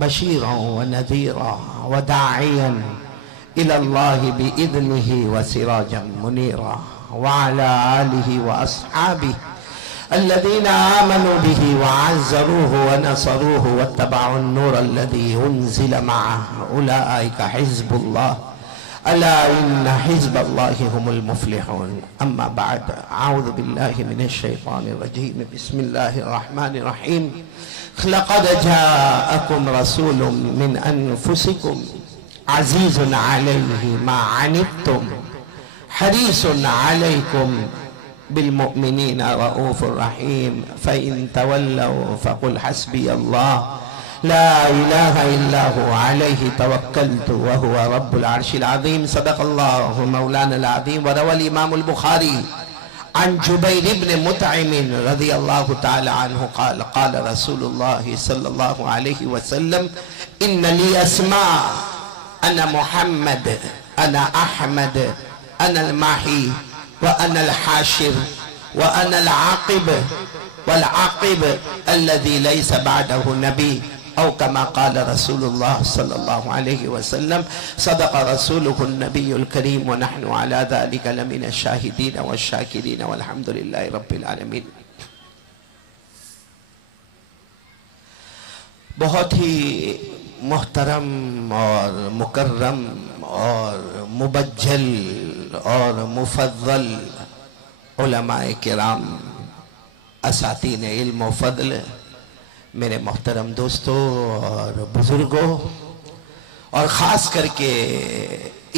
بشيرا ونذيرا وداعيا إلى الله بإذنه وسراجا منيرا وعلى آله وأصحابه الذين آمنوا به وعزروه ونصروه واتبعوا النور الذي أنزل معه أولئك حزب الله ألا إن حزب الله هم المفلحون. أما بعد، أعوذ بالله من الشيطان الرجيم. بسم الله الرحمن الرحيم. لقد جاءكم رسول من أنفسكم عزيز عليه ما عنتم حريص عليكم بالمؤمنين رؤوف رحيم فإن تولوا فقل حسبي الله لا إله إلا هو عليه توكلت وهو رب العرش العظيم. صدق الله مولانا العظيم. وروى الإمام البخاري عن جبير بن مطعم رضي الله تعالى عنه قال قال رسول الله صلى الله عليه وسلم إن لي أسماء أنا محمد أنا أحمد أنا الماحي وأنا الحاشر وأنا العاقب والعاقب الذي ليس بعده نبي أو كما قال رسول الله صلى الله عليه وسلم. صدق رسوله النبي الكريم ونحن على ذلك لمن الشاهدين والشاكرين والحمد لله رب العالمين. بہت ہی محترم اور مکرم اور مبجل اور مفضل علماء کرام، اساتین علم و فضل، میرے محترم دوستوں اور بزرگوں، اور خاص کر کے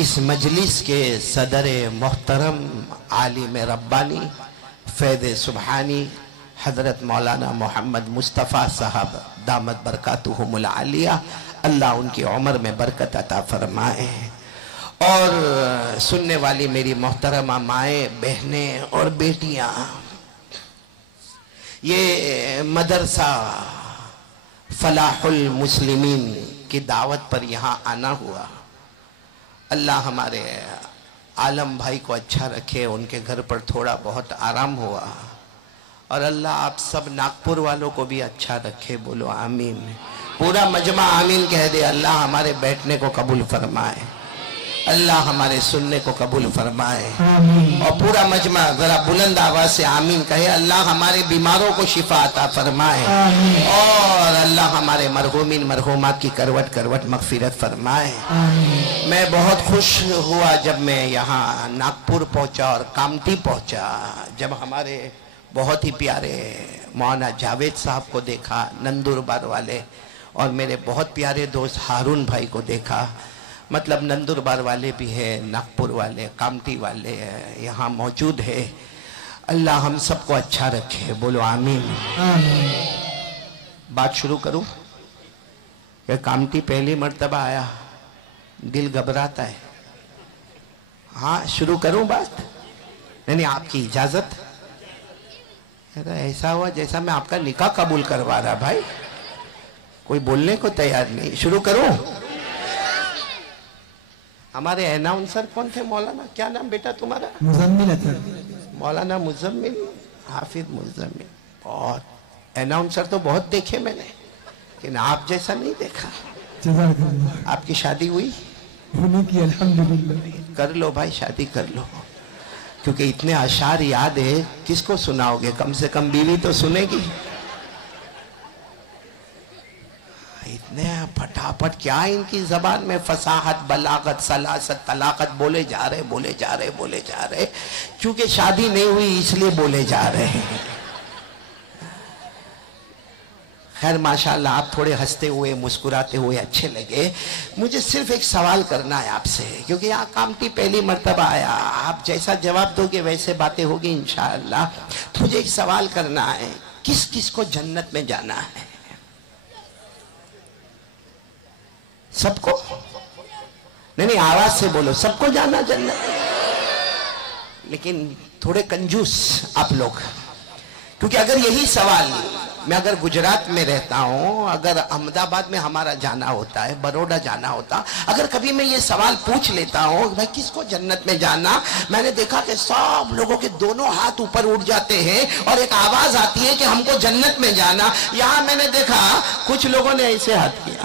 اس مجلس کے صدر محترم عالم ربانی فیض سبحانی حضرت مولانا محمد مصطفیٰ صاحب دامت برکاتہم العالیہ، اللہ ان کی عمر میں برکت عطا فرمائے، اور سننے والی میری محترمہ مائیں، بہنیں اور بیٹیاں، یہ مدرسہ فلاح المسلمین کی دعوت پر یہاں آنا ہوا. اللہ ہمارے عالم بھائی کو اچھا رکھے، ان کے گھر پر تھوڑا بہت آرام ہوا، اور اللہ آپ سب ناگپور والوں کو بھی اچھا رکھے. بولو آمین. پورا مجمع آمین کہہ دے. اللہ ہمارے بیٹھنے کو قبول فرمائے، اللہ ہمارے سننے کو قبول فرمائے. اور پورا مجمع ذرا بلند آواز سے آمین کہے. اللہ ہمارے بیماروں کو شفا عطا فرمائے، اور اللہ ہمارے مرحومین مرحومات کی کروٹ کروٹ مغفرت فرمائے. میں بہت خوش ہوا جب میں یہاں ناگپور پہنچا اور کامٹی پہنچا، جب ہمارے بہت ہی پیارے مولانا جاوید صاحب کو دیکھا، نندوربار والے، اور میرے بہت پیارے دوست ہارون بھائی کو دیکھا. مطلب نندوربار والے بھی ہیں، ناگپور والے، کامٹی والے یہاں موجود ہے. اللہ ہم سب کو اچھا رکھے. بولو آمین. بات شروع کروں کہ کامٹی پہلی مرتبہ آیا، دل گھبراتا ہے. ہاں شروع کروں بات؟ نہیں، آپ کی اجازت؟ ایسا ہوا جیسا میں آپ کا نکاح قبول کروا رہا. بھائی کوئی بولنے کو تیار نہیں. شروع کروں؟ ہمارے اناؤنسر کون تھے؟ مولانا کیا نام بیٹا تمہارا؟ مزمل. مولانا مزمل، حافظ مزمل. بہت اناؤنسر تو بہت دیکھے میں نے، لیکن آپ جیسا نہیں دیکھا. آپ کی شادی ہوئی؟ الحمدللہ. کر لو بھائی، شادی کر لو، کیونکہ اتنے اشعار یاد ہے، کس کو سناؤ گے؟ کم سے کم بیوی تو سنے گی. اتنے پھٹاپٹ، کیا ان کی زبان میں فصاحت، بلاغت، سلاست، طلاقت، بولے جا رہے، کیونکہ شادی نہیں ہوئی اس لیے بولے جا رہے ہیں. خیر ماشاءاللہ، آپ تھوڑے ہنستے ہوئے مسکراتے ہوئے اچھے لگے. مجھے صرف ایک سوال کرنا ہے آپ سے، کیونکہ یہاں کامٹی پہلی مرتبہ آیا، آپ جیسا جواب دو گے ویسے باتیں ہوگی انشاءاللہ. مجھے ایک سوال کرنا ہے، کس کس کو جنت میں جانا ہے؟ سب کو؟ نہیں آواز سے بولو. سب کو جانا جنت؟ لیکن تھوڑے کنجوس آپ لوگ، کیونکہ اگر یہی سوال میں اگر گجرات میں رہتا ہوں، اگر احمد آباد میں ہمارا جانا ہوتا ہے، بروڈا جانا ہوتا، اگر کبھی میں یہ سوال پوچھ لیتا ہوں بھائی کس کو جنت میں جانا، میں نے دیکھا کہ سب لوگوں کے دونوں ہاتھ اوپر اٹھ جاتے ہیں اور ایک آواز آتی ہے کہ ہم کو جنت میں جانا. یہاں میں نے دیکھا کچھ لوگوں نے ایسے ہاتھ کیا.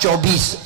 24,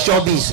24,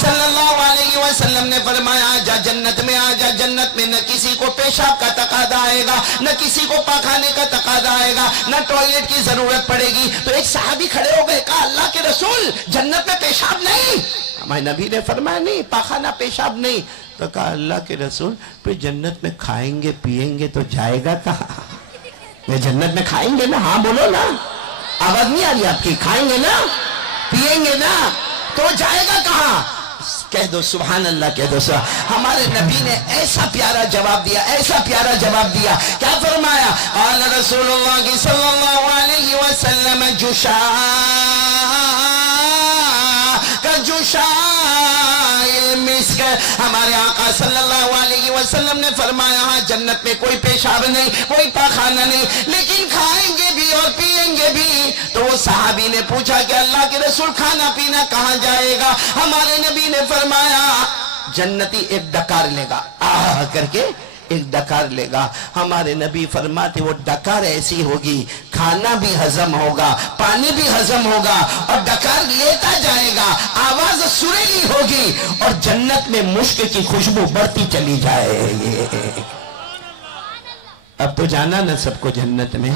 صلی اللہ علیہ وسلم نے فرمایا آجا جنت میں، آجا جنت میں، نہ کسی کو پیشاب کا تقاضا آئے گا، نہ کسی کو پاخانے کا تقاضا آئے گا، نہ ٹوائلٹ کی ضرورت پڑے گی۔ تو ایک صحابی کھڑے ہو گئے، کہا اللہ کے رسول جنت میں پیشاب نہیں؟ ہمارے نبی نے فرمایا نہیں، پاخانہ پیشاب نہیں۔ تو کہا اللہ کے رسول پھر جنت میں کھائیں گے پیئیں گے تو جائے گا کہاں؟ میں جنت میں کھائیں گے نا، ہاں بولو نا، آواز نہیں آ رہی آپ کی، کھائیں گے نا پیئیں گے نا تو جائے گا کہاں؟ کہہ دو سبحان اللہ، کہہ دو سبحان۔ ہمارے نبی نے ایسا پیارا جواب دیا، ایسا پیارا جواب دیا، کیا فرمایا؟ قال رسول اللہ صلی اللہ علیہ وسلم المسک، ہمارے آقا صلی اللہ علیہ وسلم نے فرمایا ہاں جنت میں کوئی پیشاب نہیں، کوئی پاخانہ نہیں، لیکن کھائیں گے بھی اور پیئیں گے بھی۔ تو وہ صحابی نے پوچھا کہ اللہ کے رسول کھانا پینا کہاں جائے گا؟ ہمارے نبی نے فرمایا جنتی ایک ڈکار لے گا، آہ کر کے ایک ڈکار لے گا۔ ہمارے نبی فرماتے وہ ڈکار ایسی ہوگی کھانا بھی ہضم ہوگا، پانی بھی ہضم ہوگا، اور ڈکار لیتا جائے گا، آواز سریلی ہوگی، اور جنت میں مشک کی خوشبو بڑھتی چلی جائے گی۔ اب تو جانا نا سب کو جنت میں۔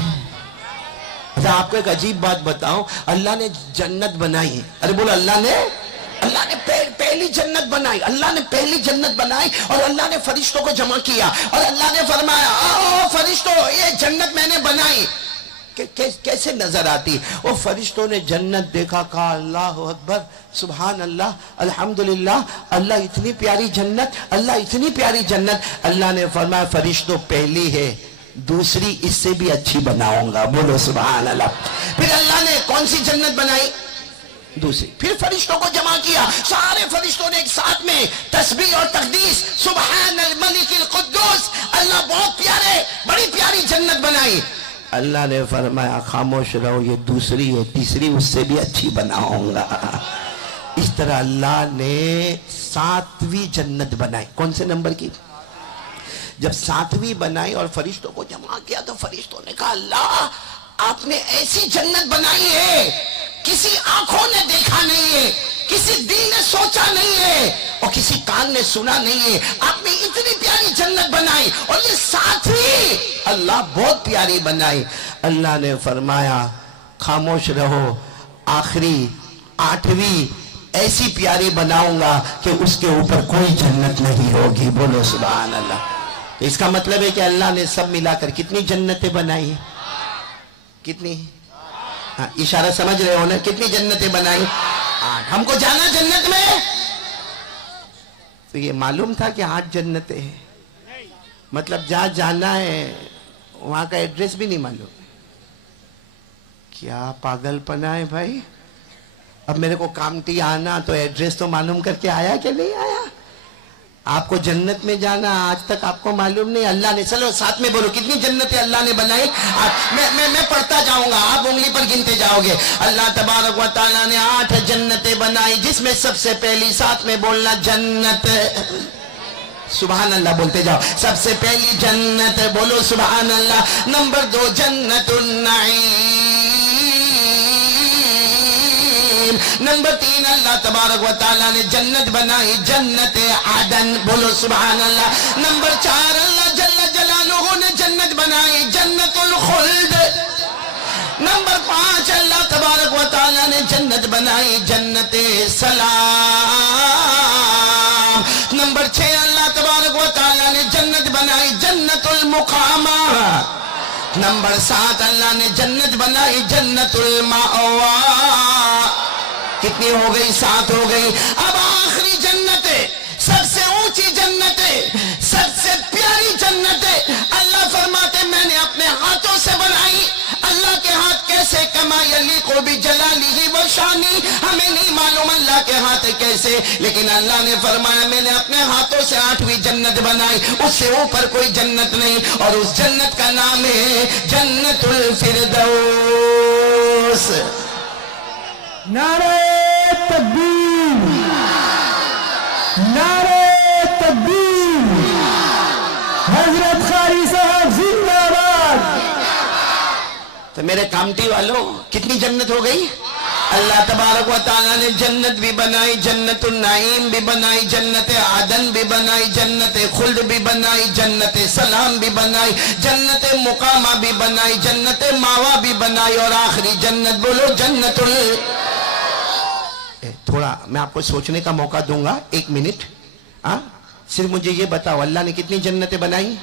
آپ کو ایک عجیب بات بتاؤں، اللہ نے جنت بنائی، ارے بولو اللہ نے پہلی جنت بنائی، اللہ نے پہلی جنت بنائی، اور اللہ نے فرشتوں کو جمع کیا، اور اللہ نے فرمایا آؤ فرشتوں یہ جنت میں نے بنائی۔ کیسے نظر آتی؟ وہ فرشتوں نے جنت دیکھا، کہا اللہ اکبر سبحان اللہ الحمدللہ، اللہ اتنی پیاری جنت، اللہ اتنی پیاری جنت۔ اللہ نے فرمایا فرشتوں پہلی ہے، دوسری اس سے بھی اچھی بناؤں گا، بولو سبحان اللہ۔ پھر اللہ نے کون سی جنت بنائی؟ دوسری۔ پھر فرشتوں کو جمع کیا، سارے فرشتوں نے ایک ساتھ میں تسبیح اور تقدیس سبحان الملک القدوس، اللہ بہت پیارے، بڑی پیاری جنت بنائی۔ اللہ نے فرمایا خاموش رہو، یہ دوسری ہے، تیسری اس سے بھی اچھی بناؤں گا۔ اس طرح اللہ نے 7ویں جنت بنائی۔ کون سے نمبر کی؟ جب 7ویں بنائی اور فرشتوں کو جمع کیا تو فرشتوں نے کہا اللہ آپ نے ایسی جنت بنائی ہے کسی آنکھوں نے دیکھا نہیں ہے، کسی دل نے سوچا نہیں ہے، اور کسی کان نے سنا نہیں ہے، آپ نے اتنی پیاری جنت بنائی، اور یہ 7ویں اللہ بہت پیاری بنائی۔ اللہ نے فرمایا خاموش رہو، آخری 8ویں ایسی پیاری بناؤں گا کہ اس کے اوپر کوئی جنت نہیں ہوگی، بولو سبحان اللہ۔ تو اس کا مطلب ہے کہ اللہ نے سب ملا کر کتنی جنتیں بنائی؟ کتنی؟ ہاں اشارہ سمجھ رہے ہو نا، کتنی جنتیں بنائی؟ 8۔ ہم کو جانا جنت میں؟ تو یہ معلوم تھا کہ 8 جنتیں ہیں، مطلب جہاں جانا ہے وہاں کا ایڈریس بھی نہیں معلوم۔ کیا پاگل پنا ہے بھائی؟ اب میرے کو کامٹی آنا تو ایڈریس تو معلوم کر کے آیا کہ نہیں آیا؟ آپ کو جنت میں جانا آج تک آپ کو معلوم نہیں؟ اللہ نے، چلو ساتھ میں بولو کتنی جنتیں اللہ نے بنائی؟ میں پڑھتا جاؤں گا، آپ انگلی پر گنتے جاؤ گے۔ اللہ تبارک و تعالیٰ نے 8 جنتیں بنائی، جس میں سب سے پہلی، ساتھ میں بولنا جنت، سبحان اللہ بولتے جاؤ، سب سے پہلی جنت بولو سبحان اللہ۔ نمبر 2 جنت النعیم، نمبر 3 اللہ تبارک و تعالیٰ نے جنت بنائی جنت عدن، بولو سبحان اللہ۔ نمبر 4 اللہ جل جلالہ نے جنت بنائی جنت الخلد۔ نمبر 5 اللہ تبارک و تعالیٰ نے جنت بنائی جنت سلام۔ نمبر 6 اللہ تبارک و تعالیٰ نے جنت بنائی جنت المقامہ۔ نمبر 7 اللہ نے جنت بنائی جنت المأوى۔ کتنی ہو گئی؟ 7 ہو گئی۔ اب آخری جنت، سب سے اونچی جنت، سب سے پیاری جنت، اللہ فرماتے میں نے اپنے ہاتھوں سے بنائی۔ اللہ کے ہاتھ کیسے؟ کما یلیق بجلالہ و شانی، ہمیں نہیں معلوم اللہ کے ہاتھ کیسے، لیکن اللہ نے فرمایا میں نے اپنے ہاتھوں سے 8ویں جنت بنائی، اس سے اوپر کوئی جنت نہیں، اور اس جنت کا نام ہے جنت الفردوس۔ نعرہ تکبیر، نعرہ تکبیر، حضرت قاری صاحب زندہ باد۔ تو میرے کامٹی والوں کتنی جنت ہو گئی؟ اللہ تبارک و تعالیٰ نے جنت بھی بنائی، جنت النعیم بھی بنائی، جنت عدن بھی بنائی، جنت خلد بھی بنائی، جنت سلام بھی بنائی، جنت مقامہ بھی بنائی، جنت ماوا بھی بنائی، اور آخری جنت بولو جنت تھوڑا میں آپ کو سوچنے کا موقع دوں گا، 1 منٹ. صرف مجھے یہ بتاؤ اللہ نے کتنی جنتیں بنائی؟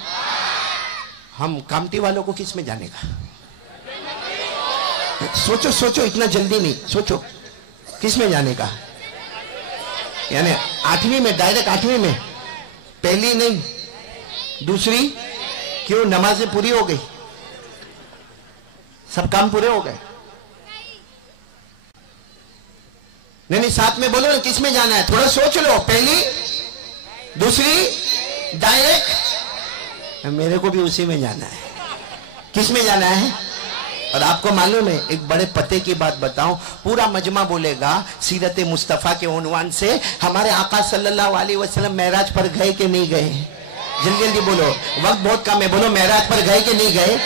ہم کامٹی والوں کو کس میں جانے کا؟ سوچو سوچو، اتنا جلدی نہیں، سوچو کس میں جانے کا؟ یعنی 8ویں میں، ڈائریکٹ 8ویں میں، پہلی نہیں، دوسری؟ کیوں؟ نمازیں پوری ہو گئی، سب کام پورے ہو گئے؟ نہیں 7 میں بولو نا، کس میں جانا ہے؟ تھوڑا سوچ لو، پہلی، دوسری، ڈائریکٹ؟ میرے کو بھی اسی میں جانا ہے. کس میں جانا ہے؟ اور آپ کو معلوم ہے ایک بڑے پتے کی بات بتاؤں، پورا مجمع بولے گا سیرت مصطفیٰ کے عنوان سے ہمارے آقا صلی اللہ علیہ وسلم معراج پر گئے کہ نہیں گئے؟ جلدی جلدی بولو، وقت بہت کم ہے، بولو معراج پر گئے کہ نہیں گئے؟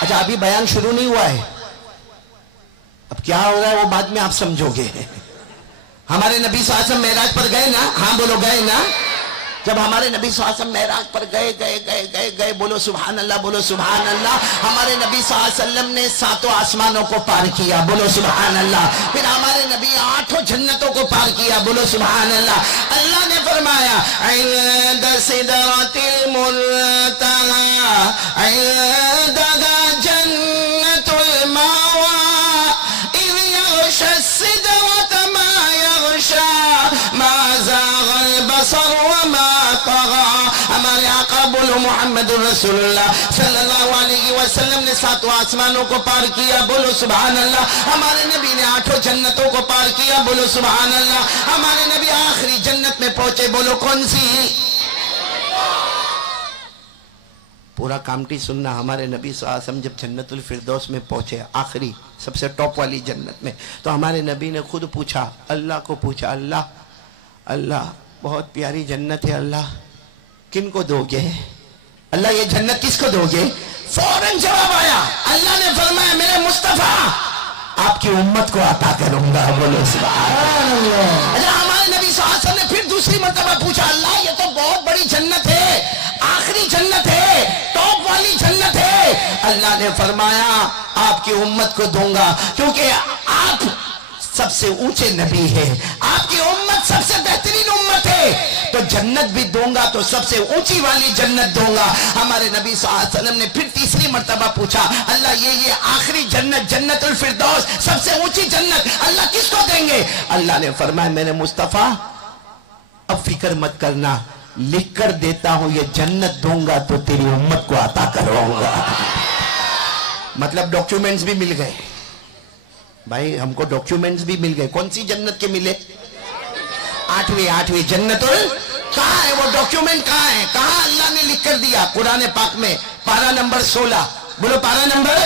اچھا ابھی بیان شروع نہیں ہوا ہے، اب کیا ہو رہا ہے وہ بعد میں آپ سمجھو گے. ہمارے نبی صلی اللہ علیہ وسلم معراج پر گئے نا؟ ہاں بولو گئے نا؟ جب ہمارے نبی صلی اللہ علیہ وسلم معراج پر گئے بولو سبحان اللہ، بولو سبحان اللہ. ہمارے نبی صلی اللہ علیہ وسلم نے 7 آسمانوں کو پار کیا، بولو سبحان اللہ. پھر ہمارے نبی 8 جنتوں کو پار کیا، بولو سبحان اللہ. اللہ نے فرمایا عند سدرۃ المنتہی عندہا جنت الماویٰ اذ یغشی السدرۃ ما یغشی ما زاغ البصر وما طغى. ہمارے آقا بولو محمد رسول اللہ صلی اللہ علیہ وسلم نے 7 آسمانوں کو پار کیا، بولو سبحان اللہ. ہمارے نبی نے 8 جنتوں کو پار کیا، بولو سبحان اللہ. ہمارے نبی آخری جنت میں پہنچے، بولو کون سی؟ پورا کامٹی سننا. ہمارے نبی صلی اللہ علیہ وسلم جب جنت الفردوس میں پہنچے، آخری سب سے ٹاپ والی جنت میں، تو ہمارے نبی نے خود پوچھا، اللہ کو پوچھا، اللہ بہت پیاری جنت ہے، اللہ کن کو دو گے؟ اللہ یہ جنت کس کو دو گے؟ فوراً جواب آیا، اللہ نے فرمایا میرے مصطفیٰ آپ کی امت کو عطا کروں گا، بولو سبحان اللہ. اچھا ہمارے نبی صلی اللہ علیہ وسلم نے پھر دوسری مرتبہ پوچھا، اللہ یہ تو بہت بڑی جنت ہے، آخری جنت ہے، ٹاپ والی جنت ہے. اللہ نے فرمایا آپ کی امت کو دوں گا، کیونکہ آپ سب سے اونچے نبی ہے، آپ کی امت سب سے بہترین امت ہے، تو جنت بھی دوں گا تو سب سے اونچی والی جنت دوں گا. ہمارے نبی صلی اللہ علیہ وسلم نے پھر تیسری مرتبہ پوچھا، اللہ یہ آخری جنت، جنت الفردوس، سب سے اونچی جنت، اللہ کس کو دیں گے؟ اللہ نے فرمایا میرے مصطفیٰ اب فکر مت کرنا، لکھ کر دیتا ہوں یہ جنت دوں گا تو تیری امت کو عطا کروں گا. مطلب ڈاکیومنٹس بھی مل گئے بھائی، ہم کو ڈاکیومنٹس بھی مل گئے. کون سی جنت کے ملے؟ 8ویں جنت کہاں ہے وہ ڈاکیومنٹ؟ کہاں ہے؟ کہاں اللہ نے لکھ کر دیا؟ قرآن پاک میں پارہ نمبر 16، بولو پارہ نمبر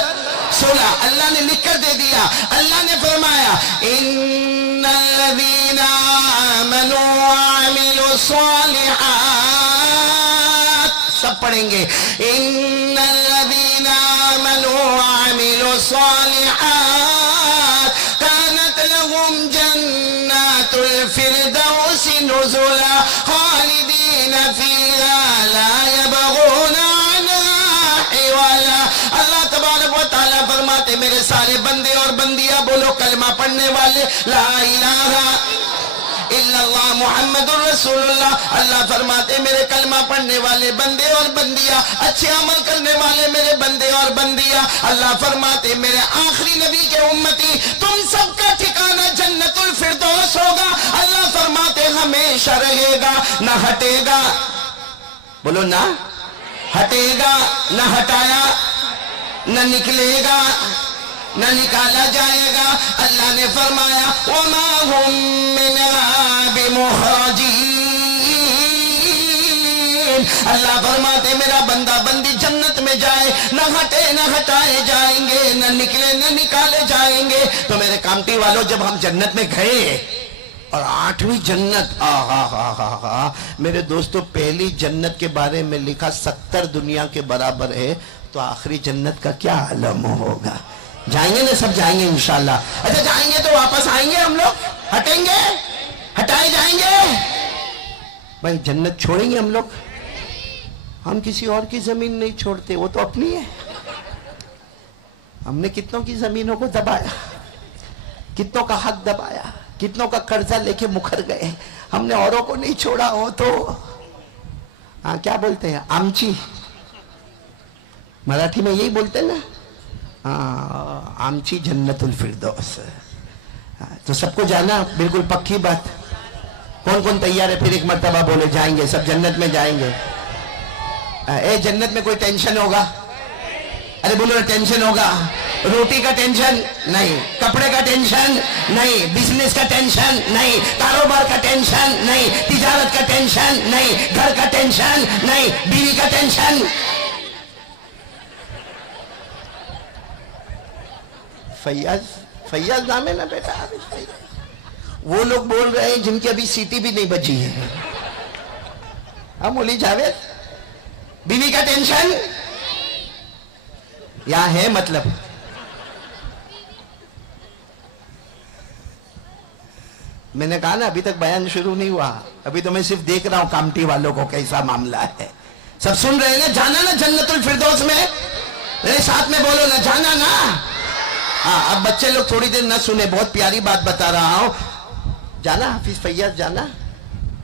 16 اللہ نے لکھ کر دے دیا. اللہ نے فرمایا ان الذین آمنوا وعملوا الصالحات، سب پڑھیں گے، ان الذین آمنوا وعملوا الصالحات كانت لهم جنات الفردوس نزلا خالدین فیہا لا يبغون عنہا حولا. اللہ تبارک و تعالیٰ فرماتے میرے سارے بندے اور بندیاں، بولو کلمہ پڑھنے والے، لا الہ الا اللہ محمد الرسول اللہ. اللہ فرماتے میرے کلمہ پڑھنے والے بندے اور بندیاں، اچھے عمل کرنے والے میرے بندے اور بندیاں. اللہ فرماتے میرے آخری نبی کے امتی، تم سب کا ٹھکانہ جنت الفردوس ہوگا. اللہ فرماتے ہمیشہ رہے گا، نہ ہٹے گا، بولو نہ ہٹے گا، نہ ہٹایا، نہ نکلے گا، نہ نکالا جائے گا. اللہ نے فرمایا وَمَا هُم مِّنْهَا بِمُخْرَجِينَ. اللہ فرماتے میرا بندہ بندی جنت میں جائے، نہ ہٹے نہ ہٹائے جائیں گے، نہ نکلے نہ نکالے جائیں گے. تو میرے کامٹی والوں جب ہم جنت میں گئے اور 8ویں جنت، میرے دوستو پہلی جنت کے بارے میں لکھا 70 دنیا کے برابر ہے، تو آخری جنت کا کیا عالم ہوگا؟ جائیں گے نا؟ سب جائیں گے انشاءاللہ. اچھا جائیں گے تو واپس آئیں گے ہم لوگ؟ ہٹیں گے؟ ہٹائے جائیں گے؟ بھائی جنت چھوڑیں گے ہم لوگ؟ ہم کسی اور کی زمین نہیں چھوڑتے، وہ تو اپنی ہے. ہم نے کتنوں کی زمینوں کو دبایا، کتنوں کا حق دبایا، کتنوں کا قرضہ لے کے مکر گئے. ہم نے اوروں کو نہیں چھوڑا. ہو تو ہاں کیا بولتے ہیں؟ آمچی، مراٹھی میں یہی بولتے ہیں نا. ہاں آمچی جنت الفردوس. تو سب کو جانا بالکل پکی بات. کون کون تیار ہے؟ پھر ایک مرتبہ بولے جائیں گے سب، جنت میں جائیں گے. اے جنت میں کوئی ٹینشن ہوگا؟ ارے بولو ٹینشن ہوگا؟ روٹی کا ٹینشن نہیں، کپڑے کا ٹینشن نہیں، بزنس کا ٹینشن نہیں، کاروبار کا ٹینشن نہیں، تجارت کا ٹینشن نہیں، گھر کا ٹینشن نہیں، بیوی کا ٹینشن. فیاض نام ہے نا بیٹا؟ وہ لوگ بول رہے ہیں جن کی ابھی سیٹی بھی نہیں بجی ہے. ہم مولی جاوید، بیوی کا ٹینشن یہاں ہے. مطلب میں نے کہا نا ابھی تک بیان شروع نہیں ہوا، ابھی تو میں صرف دیکھ رہا ہوں کامٹی والوں کو کیسا معاملہ ہے. سب سن رہے ہیں نا؟ جانا نا جنت الفردوس میں؟ میرے ساتھ میں بولو نا، جانا نا. ہاں اب بچے لوگ تھوڑی دیر نہ سنے، بہت پیاری بات بتا رہا ہوں. جانا حافظ فیاض، جانا.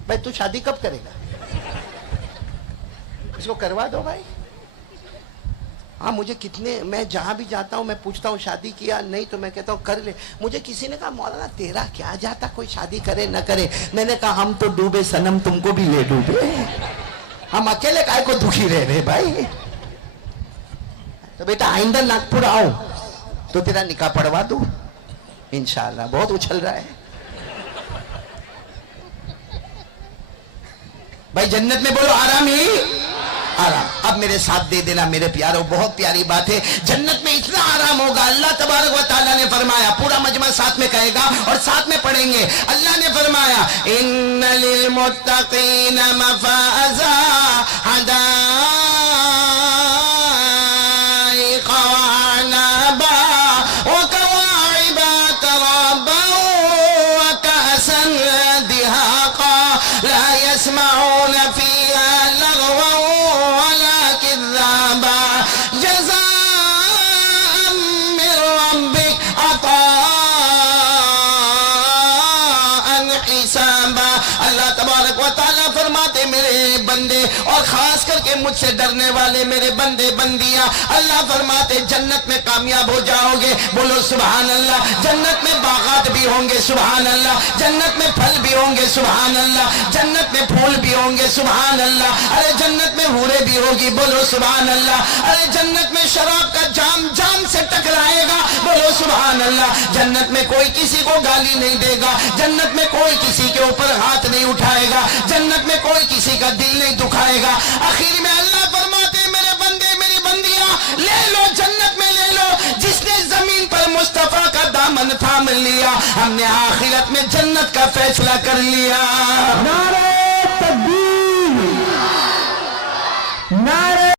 بھائی تو شادی کب کرے گا؟ اس کو کروا دو بھائی. ہاں مجھے کتنے، میں جہاں بھی جاتا ہوں میں پوچھتا ہوں شادی کیا؟ نہیں تو میں کہتا ہوں کر لے. مجھے کسی نے کہا مولانا تیرا کیا جاتا کوئی شادی کرے نہ کرے. میں نے کہا ہم تو ڈوبے صنم، تم کو بھی لے ڈوبے. ہم اکیلے کائے کو دکھی رہ رہے بھائی. تو بیٹا آئندہ ناگپور آؤ تو تیرا نکاح پڑھوا دوں انشاءاللہ. بہت اچھل رہا ہے بھائی. جنت میں بولو آرام ہی آرام. اب میرے ساتھ دے دینا میرے پیاروں، بہت پیاری بات ہے. جنت میں اتنا آرام ہوگا، اللہ تبارک و تعالیٰ نے فرمایا، پورا مجمع ساتھ میں کہے گا اور ساتھ میں پڑھیں گے. اللہ نے فرمایا ان للمتقین مفازا حدائق وعنبا وكواعب ترابا وكأسا دهاقا لا يسمعون فيها لغوا ولا كذابا جزاء من ربك عطاء حسابا. اللہ تبارک و تعالیٰ فرماتے میرے بندے اور خاص کر کے مجھ سے ڈرنے والے میرے بندے بندیاں، اللہ فرماتے جنت میں کامیاب ہو جاؤ گے. بولو سبحان اللہ. جنت میں باغات بھی ہوں گے سبحان اللہ، جنت میں پھل بھی ہوں گے سبحان اللہ، جنت میں پھول بھی ہوں گے سبحان اللہ. ارے جنت میں حوریں بھی ہوگی، بولو سبحان اللہ. ارے جنت میں شراب کا جام جام سے ٹکرائے گا، بولو سبحان اللہ. جنت میں کوئی کسی کو گالی نہیں دے گا، جنت میں کوئی کسی کے اوپر ہاتھ نہیں اٹھائے گا، جنت میں کوئی کسی کا دل نہیں دکھائے گا. آخر میں اللہ فرماتے میرے بندے میری بندیاں لے لو، جنت میں لے لو. جس نے زمین پر مصطفیٰ کا دامن تھام لیا، ہم نے آخرت میں جنت کا فیصلہ کر لیا. نعرہ تکبیر، نعرہ